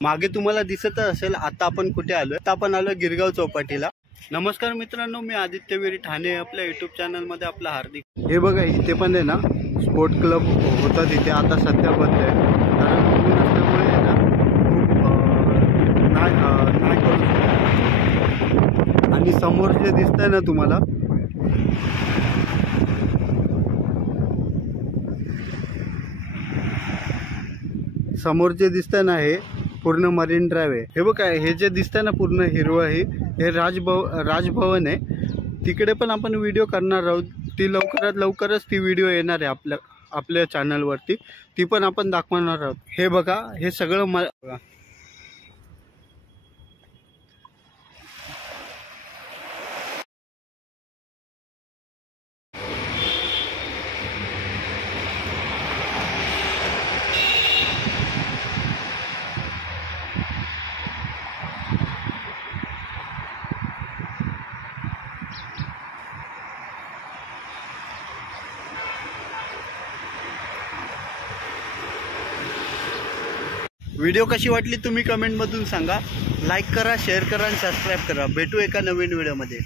मागे तुम्हाला दिसत असेल आता आपण कुठे आलोय, आता आपण आलो गिरगाव चौपाटीला। नमस्कार मित्रांनो, मी आदित्य विरी ठाणे, आपल्या युट्यूब चॅनल मध्ये आपलं हार्दिक। हे बघा इथे पण आहे ना स्पोर्ट क्लब होता तिथे, आता सध्या बंद आहे कारण ऊन असल्यामुळे आहे ना खूप नाही करू शकत। आणि समोर जे दिसतंय ना तुम्हाला, समोर जे दिसतंय ना हे पूर्ण मरीन ड्राइव आहे। हे बघा हे जे दिसतंय ना पूर्ण हिरवं हे राजभवन आहे। तिकडे पण आपण व्हिडिओ करणार आहोत, ती लवकरच ती व्हिडिओ येणार आहे आपल्या चॅनल वरती, ती पण आपण दाखवणार आहोत। हे बघा हे सगळं व्हिडिओ कशी वाटली तुम्ही कमेंट मधून सांगा। लाईक करा, शेअर करा आणि सबस्क्राइब करा। भेटू एका नवीन व्हिडिओ मध्ये।